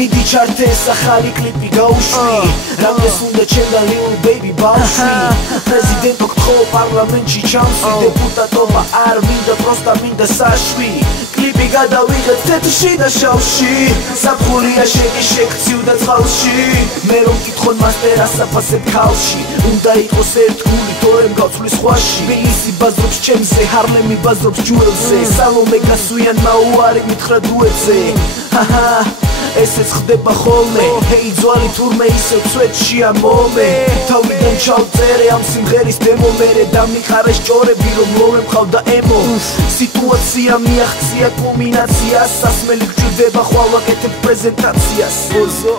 მიდი ჩართეს ახალი კლიპი გაუშვი რამდენს უნდა ჩემდა Lil Baby ბავშვი პრეზიდენტო გთხოვ პარლამენტში ჩამსვი დეპუტატობა არ მინდა პროსტა მინდა საშვი კლიპი გადავიღეთ თეთრში და შავში საფხურია შენი შეგცივ და წყალში მე რომ მკითხონ მასტერ ასაფასებ ქალში უნდა იყოს ერთგული თორემ გავცვლის ხვაში თბილისი ბაზრობს ჩემზე ჰარლემი ბაზრობს ჯუელზე სალომე გასვიან მაუარი მითხრა დუეტზე ესეც ხდება ხოლმე ჰეი ძვალი თურმე ისევ ცვეთში ამომე თავიდან ჩავწერე ამ სიმღერის დემო მერე დამიყარეს ჭორები რომ ლოვე მყავდა ემო სიტუაცია მიაღწია კულმინაციას სასმელი გჭირდება ხვალ ვაკეთებ პრეზენტაციას ბოზო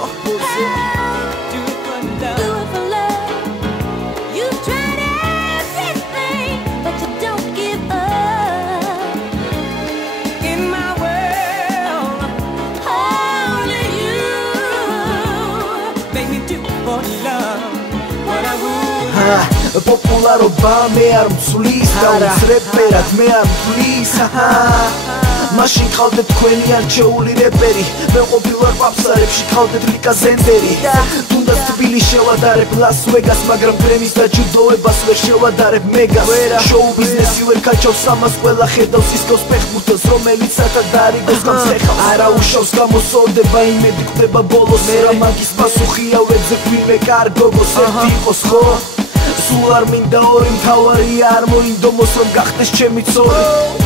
პოპულარობა მე არ მცვლის და რეპერად მე არ მცვლის მაშინ ხავდეთ თქვენი არჩეული რეპერი მე ყოფილვარ პაპსარებში ხავდეთ ლიკა ზენდერი თუნდაც თბილი შევადარებ ლას ვეგას მაგრამ გრემის და ჯუდოებას ვერ შევადარებ მეგას შოუ ბიზნესი ვერ ქაჩავს ამას ყველა ხედავს ისკოს ფეხბურთელს რომელიც საერთოდ არიგოს გამწეხავს არა უშავს გამოსოლდება იმედი გვდება ბოლოს რა მაგის პასუხია ვეძებ ვინმე კარგოგოს ერთი იყოს ხო სულ არ მინდა ორი მთავარია არ მოინდომოს რომ გახდეს ჩემი ცოლი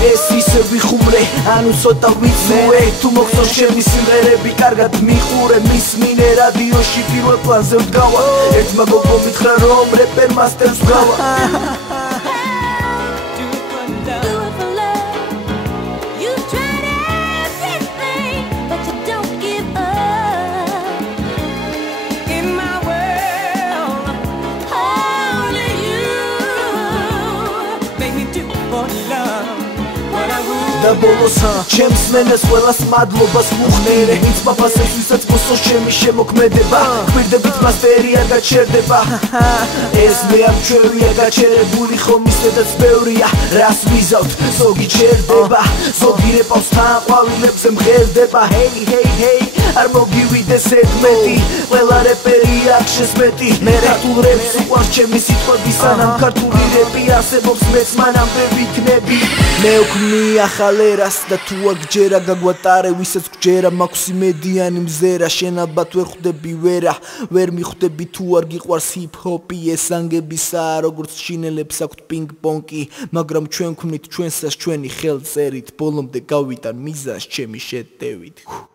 ეს ისე ვიხუმრე ანუ ცოტა ვიცურე თუ მოგწონს ჩემი სიმღერები კარგად მიყურე მისმინე რადიოში პირველ პლანზე ვდგავა ერთმა გოგო მითხრა რომ რეპერ მასტერს ვგავა და ბოლოს ჩემს მენეს ყველას მადლობას ვუხნერე ვინც პაპასებს ვისაც მოსოს ჩემი შემოქმედება გვირდებით მასტერი არ გაჩერდება ეს მე არ ჩვევია გაჩერებული ხომ ისედაც ბევრია რას ვიზავთ ზოგი ჩერდება ზოგი რეპავს თან ყვავილებზე მღერდება ჰეი ჰეი ჰეი არ მოგივიდეს ეთმეტი ყველა რეპერი აქ შესმეტი მე ქართულ რეპს უყვარს ჩემი სიტყვები სანამ ქართული რეპი არსებობს მეც მანამდე ვიქნები მე ვქმნი ახალ ერას და თუ არ გჯერა გაგვატარე ვისაც გჯერა მაქვს იმედიანი მზერა შენ ალბათ ვერ ხვდები ვერ მიხვდები თუ არ გიყვარს ჰიპ-ჰოპი ეს ანგებისაა როგორც ჩინელებს აქვთ პინგ-პონგი მაგრამ ჩვენ ვქმნით ჩვენსას ჩვენი ხელწერით ბოლომდე გავიტან მიზანს ჩემი შეტევით